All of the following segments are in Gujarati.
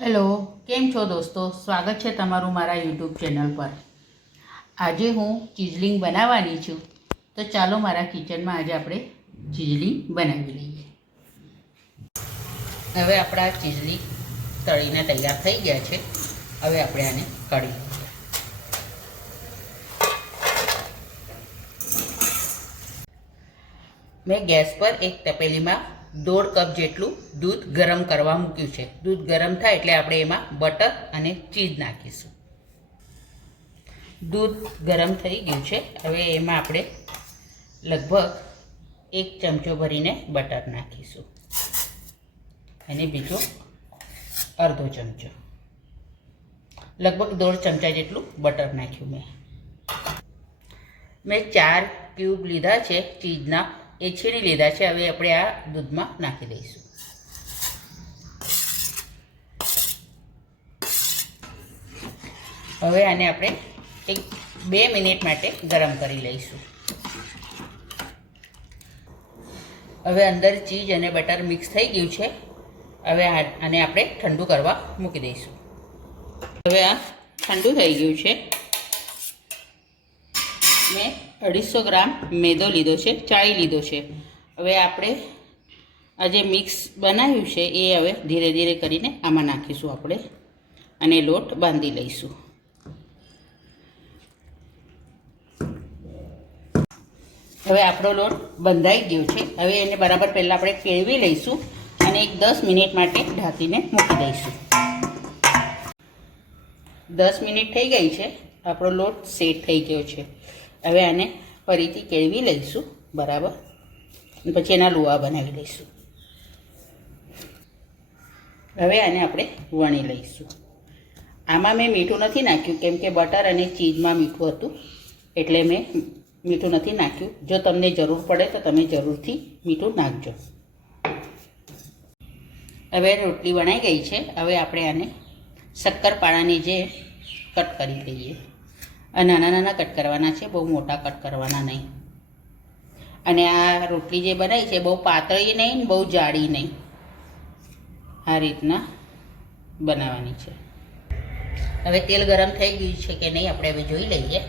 હેલો, કેમ છો દોસ્તો? સ્વાગત છે તમારું મારા યુટ્યુબ ચેનલ પર. આજે હું ચીઝલિંગ બનાવવાની છું, તો ચાલો મારા કિચનમાં આજે આપણે ચીઝલિંગ બનાવી લઈએ. હવે આપણા ચીઝલિંગ તળીને તૈયાર થઈ ગયા છે. હવે આપણે આને કાઢી લઈએ. મેં ગેસ પર એક તપેલીમાં 1.5 કપ જેટલું દૂધ ગરમ કરવા મૂક્યું છે. દૂધ ગરમ થાય એટલે આપણે એમાં બટર અને ચીઝ નાખીશું. દૂધ ગરમ થઈ ગયું છે. હવે એમાં આપણે લગભગ 1 ચમચો ભરીને બટર નાખીશું અને બીજો અડધો ચમચો, લગભગ 1.5 ચમચા જેટલું બટર નાખ્યું. મેં 4 ક્યુબ લીધા છે ચીઝના, એ છીણી લીધા છે. હવે આપણે આ દૂધમાં નાખી દઈશું. હવે આને આપણે 2 મિનિટ માટે ગરમ કરી લઈશું. હવે અંદર ચીઝ અને બટર મિક્સ થઈ ગયું છે. હવે આને આપણે ઠંડુ કરવા મૂકી દઈશું. હવે આ ઠંડુ થઈ ગયું છે. મેં 250 ગ્રામ મેદો લીધો છે, ચાળી લીધો છે. હવે આપણે આ જે મિક્સ બનાવ્યું છે એ હવે ધીરે ધીરે કરીને આમાં નાખીશું આપણે અને લોટ બાંધી લઈશું. હવે આપણો લોટ બંધાઈ ગયો છે. હવે એને બરાબર પહેલાં આપણે કેળવી લઈશું અને 10 મિનિટ માટે ઢાંકીને મૂકી દઈશું. 10 મિનિટ થઈ ગઈ છે. આપણો લોટ સેટ થઈ ગયો છે. હવે આને ફરીથી કેળવી લઈશું બરાબર, પછી એના લુવા બનાવી લઈશું. હવે આને આપણે વણી લઈશું. આમાં મેં મીઠું નથી નાખ્યું, કેમ કે બટર અને ચીઝમાં મીઠું હતું એટલે મેં મીઠું નથી નાખ્યું. જો તમને જરૂર પડે તો તમે જરૂરથી મીઠું નાખજો. હવે રોટલી વણાઈ ગઈ છે. હવે આપણે આને શક્કરપારાની જે કટ કરી લઈએ. આ નાના નાના કટ કરવાના છે, બહુ મોટા કટ કરવાના નહીં. અને આ રોટલી જે બનાવી છે બહુ પાતળી નહીં, બહુ જાડી નહીં, આ રીતના બનાવવાની છે. હવે તેલ ગરમ થઈ ગયું છે કે નહીં આપણે હવે જોઈ લઈએ.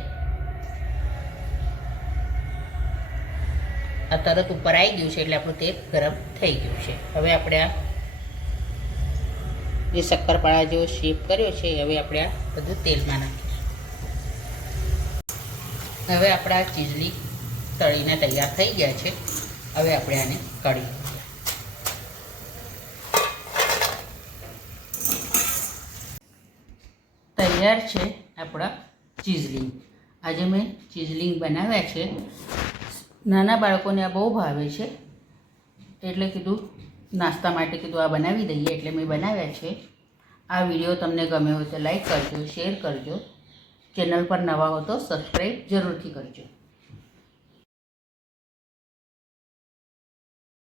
આ તરત ઉપર આવી ગયું છે એટલે આપણું તેલ ગરમ થઈ ગયું છે. હવે આપણે આ જે શક્કરપારા જેવો શેપ કર્યો છે હવે આપણે આ બધું તેલમાં નાખીશું. હવે આપણા ચીઝલી તળીને તૈયાર થઈ ગયા છે. હવે આપણે આને કાઢી લઈએ. તૈયાર છે આપણા ચીઝલિંગ. આજે મેં ચીઝલિંગ બનાવ્યા છે. નાના બાળકોને આ બહુ ભાવે છે એટલે કીધું નાસ્તા માટે કીધું આ બનાવી દઈએ એટલે મેં બનાવ્યા છે. આ વિડીયો તમને ગમ્યો હોય તો લાઈક કરજો, શેર કરજો. ચેનલ પર નવા હો તો સબસ્ક્રાઈબ જરૂરથી કરજો.